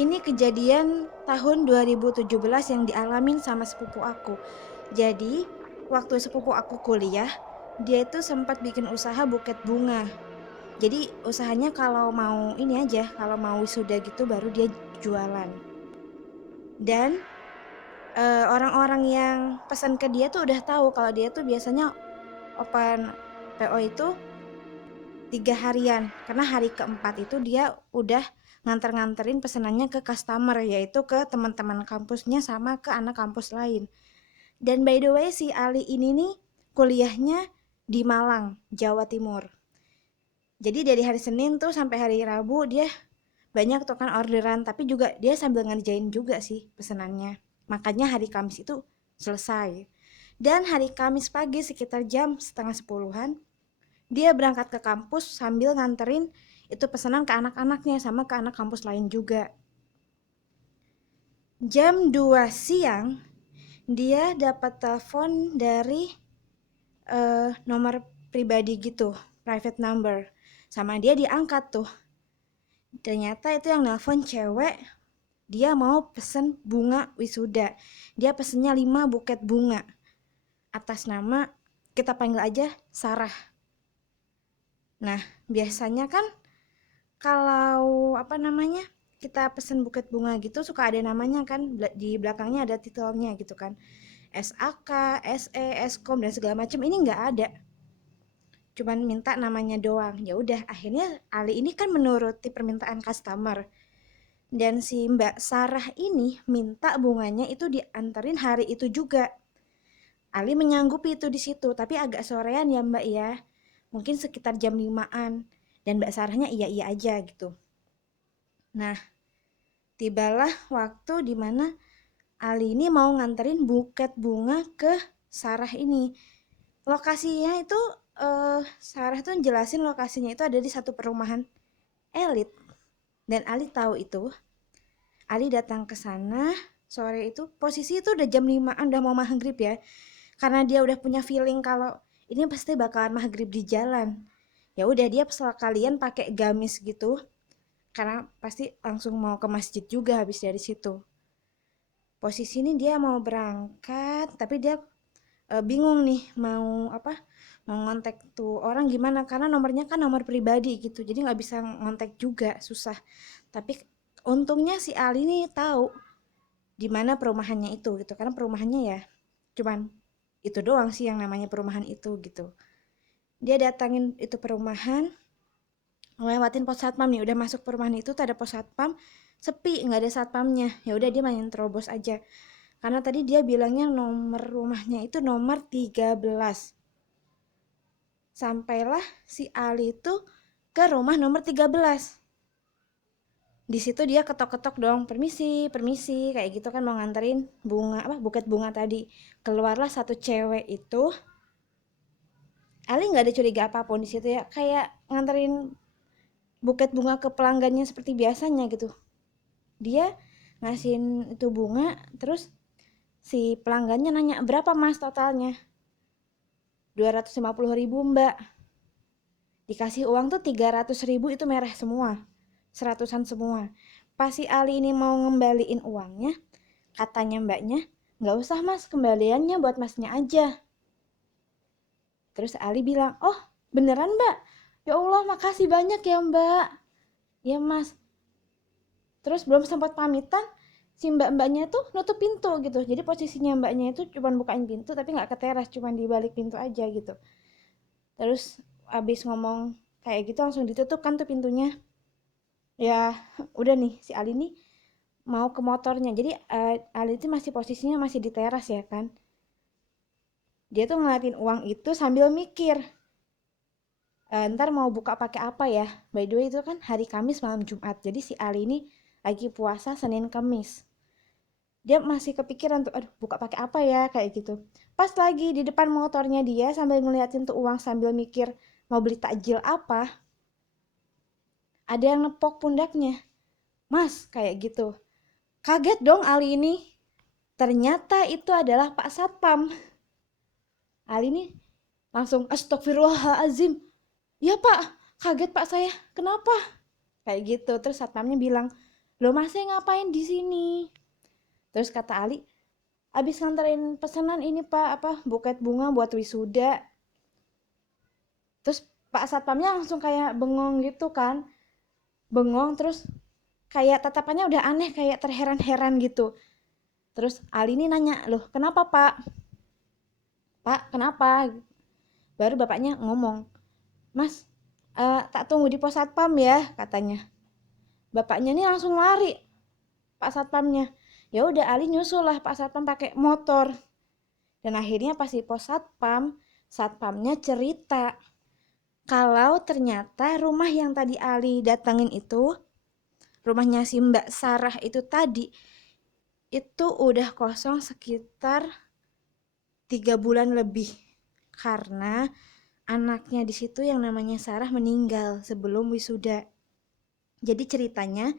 Ini kejadian tahun 2017 yang dialamin sama sepupu aku. Jadi, waktu sepupu aku kuliah, dia itu sempat bikin usaha buket bunga. Jadi, usahanya kalau mau ini aja, kalau mau wisuda gitu baru dia jualan. Dan orang-orang yang pesan ke dia tuh udah tahu kalau dia tuh biasanya open PO itu 3 harian, karena hari keempat itu dia udah nganter-nganterin pesenannya ke customer, yaitu ke teman-teman kampusnya sama ke anak kampus lain. Dan by the way si Ali ini nih kuliahnya di Malang, Jawa Timur. Jadi dari hari Senin tuh sampai hari Rabu dia banyak tuh kan orderan, tapi juga dia sambil ngerjain juga sih pesenannya. Makanya hari Kamis itu selesai. Dan hari Kamis pagi sekitar jam setengah 10-an, dia berangkat ke kampus sambil nganterin itu pesanan ke anak-anaknya sama ke anak kampus lain juga. Jam 2 siang, dia dapat telepon dari nomor pribadi gitu, private number. Sama dia diangkat tuh. Ternyata itu yang nelpon cewek, dia mau pesen bunga wisuda. Dia pesennya 5 buket bunga. Atas nama, kita panggil aja Sarah. Nah, biasanya kan kalau apa namanya kita pesen buket bunga gitu suka ada namanya kan, di belakangnya ada titelnya gitu kan, SAK, SE, Eskom dan segala macam. Ini nggak ada, cuman minta namanya doang. Ya udah, akhirnya Ali ini kan menuruti permintaan customer, dan si Mbak Sarah ini minta bunganya itu dianterin hari itu juga. Ali menyanggupi itu di situ, tapi agak sorean ya Mbak ya, mungkin sekitar jam 5-an, dan Mbak Sarahnya iya-iya aja gitu. Nah, tibalah waktu dimana Ali ini mau nganterin buket bunga ke Sarah ini. Lokasinya itu Sarah tuh jelasin lokasinya itu ada di satu perumahan elit. Dan Ali tahu itu. Ali datang ke sana sore itu, posisi itu udah jam 5-an, udah mau maghrib ya. Karena dia udah punya feeling kalau ini pasti bakalan maghrib di jalan. Ya udah, dia sekalian pakai gamis gitu karena pasti langsung mau ke masjid juga habis dari situ. Posisi ini dia mau berangkat, tapi dia bingung nih mau apa, mau ngontek tuh orang gimana, karena nomornya kan nomor pribadi gitu, jadi nggak bisa ngontek juga, susah. Tapi untungnya si Ali nih tahu di mana perumahannya itu gitu, karena perumahannya ya cuman itu doang sih yang namanya perumahan itu gitu. Dia datangin itu perumahan, ngelewatin pos satpam nih, udah masuk perumahan itu tuh ada pos satpam, sepi nggak ada satpamnya. Ya udah, dia main terobos aja karena tadi dia bilangnya nomor rumahnya itu nomor 13. Sampailah si Ali itu ke rumah nomor 13. Di situ dia ketok-ketok dong, permisi, permisi, kayak gitu kan, mau nganterin bunga apa, buket bunga tadi. Keluarlah satu cewek itu. Ali nggak ada curiga apapun di situ ya, kayak nganterin buket bunga ke pelanggannya seperti biasanya gitu. Dia ngasihin itu bunga, terus si pelanggannya nanya, berapa mas totalnya? 250.000 mbak. Dikasih uang tuh 300.000, itu merah semua, seratusan semua. Pas si Ali ini mau ngembaliin uangnya, katanya mbaknya, nggak usah mas, kembaliannya buat masnya aja. Terus Ali bilang, oh beneran mbak? Ya Allah, makasih banyak ya mbak. Ya mas. Terus belum sempat pamitan, si mbak-mbaknya tuh nutup pintu gitu. Jadi posisinya mbaknya itu cuma bukain pintu tapi nggak ke teras, cuma di balik pintu aja gitu. Terus abis ngomong kayak gitu langsung ditutup kan tuh pintunya. Ya udah nih, si Ali nih mau ke motornya. Jadi Ali itu masih posisinya masih di teras ya kan. Dia tuh ngeliatin uang itu sambil mikir, ntar mau buka pakai apa ya. By the way itu kan hari Kamis malam Jumat. Jadi si Ali ini lagi puasa Senin Kamis. Dia masih kepikiran tuh, aduh buka pakai apa ya kayak gitu. Pas lagi di depan motornya dia sambil ngeliatin tuh uang sambil mikir mau beli takjil apa, ada yang nepok pundaknya. Mas, kayak gitu. Kaget dong Ali ini. Ternyata itu adalah Pak Satpam. Ali ini langsung astagfirullahalazim. Ya Pak, kaget Pak saya. Kenapa? Kayak gitu. Terus satpamnya bilang, "Loh Masnya ngapain di sini?" Terus kata Ali, "Abis nganterin pesanan ini Pak, apa buket bunga buat wisuda." Terus Pak Satpamnya langsung kayak bengong gitu kan. Bengong terus kayak tatapannya udah aneh, kayak terheran-heran gitu. Terus Ali ini nanya, "Loh kenapa Pak? Pak kenapa?" Baru bapaknya ngomong, "Mas, tak tunggu di pos satpam ya," katanya. Bapaknya ini langsung lari, Pak Satpamnya. Ya udah Ali nyusul lah Pak Satpam pakai motor. Dan akhirnya pas di pos satpam, satpamnya cerita kalau ternyata rumah yang tadi Ali datengin itu, rumahnya si Mbak Sarah itu tadi, itu udah kosong sekitar 3 bulan lebih. Karena anaknya di situ yang namanya Sarah meninggal sebelum wisuda. Jadi ceritanya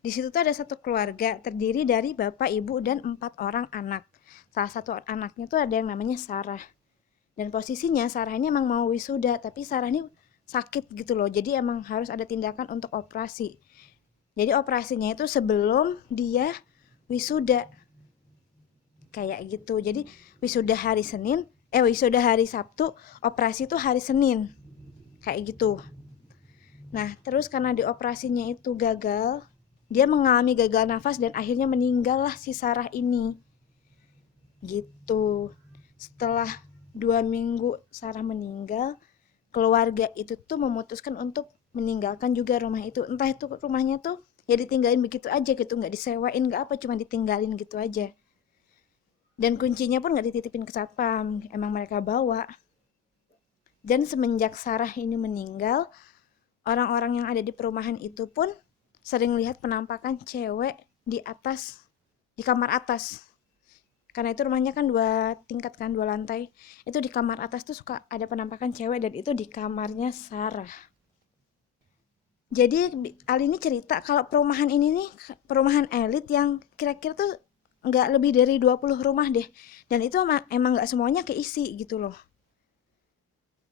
di situ tuh ada satu keluarga terdiri dari bapak, ibu, dan 4 orang anak. Salah satu anaknya tuh ada yang namanya Sarah. Dan posisinya Sarah ini emang mau wisuda, tapi Sarah ini sakit gitu loh. Jadi emang harus ada tindakan untuk operasi. Jadi operasinya itu sebelum dia wisuda. Kayak gitu. Jadi wisuda hari Sabtu, operasi itu hari Senin. Kayak gitu. Nah, terus karena di operasinya itu gagal, dia mengalami gagal nafas dan akhirnya meninggal lah si Sarah ini. Gitu. Setelah 2 minggu Sarah meninggal, keluarga itu tuh memutuskan untuk meninggalkan juga rumah itu. Entah itu rumahnya tuh ya ditinggalin begitu aja gitu, nggak disewain, nggak apa, cuma ditinggalin gitu aja. Dan kuncinya pun nggak dititipin ke satpam, emang mereka bawa. Dan semenjak Sarah ini meninggal, orang-orang yang ada di perumahan itu pun sering lihat penampakan cewek di atas, di kamar atas. Karena itu rumahnya kan 2 tingkat kan, 2 lantai. Itu di kamar atas tuh suka ada penampakan cewek dan itu di kamarnya Sarah. Jadi Ali ini cerita kalau perumahan ini nih perumahan elit yang kira-kira tuh nggak lebih dari 20 rumah deh. Dan itu emang nggak semuanya keisi gitu loh.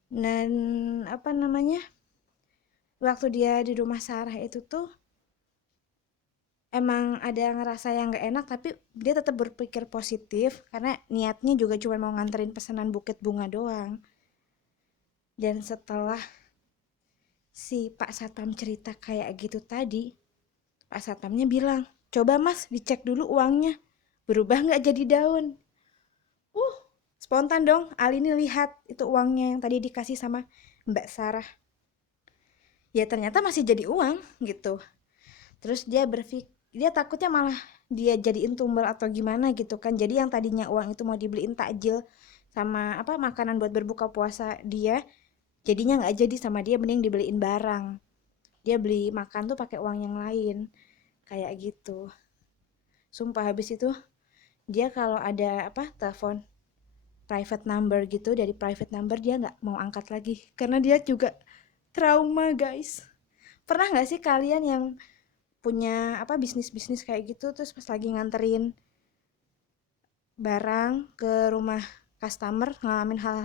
Dan apa namanya, waktu dia di rumah Sarah itu tuh emang ada ngerasa yang gak enak, tapi dia tetap berpikir positif karena niatnya juga cuma mau nganterin pesanan buket bunga doang. Dan setelah si Pak Satpam cerita kayak gitu tadi, Pak Satpamnya bilang, "Coba Mas dicek dulu uangnya, berubah nggak jadi daun?" Uh, Spontan dong, Ali ini lihat itu uangnya yang tadi dikasih sama Mbak Sarah. Ya ternyata masih jadi uang gitu. Terus dia takutnya malah dia jadiin tumbal atau gimana gitu kan. Jadi yang tadinya uang itu mau dibeliin takjil sama apa makanan buat berbuka puasa dia, jadinya nggak jadi sama dia, mending dibeliin barang. Dia beli makan tuh pakai uang yang lain. Kayak gitu. Sumpah habis itu dia kalau ada apa telepon private number gitu, dari private number dia nggak mau angkat lagi karena dia juga trauma guys. Pernah nggak sih kalian yang punya apa bisnis-bisnis kayak gitu terus pas lagi nganterin barang ke rumah customer ngalamin hal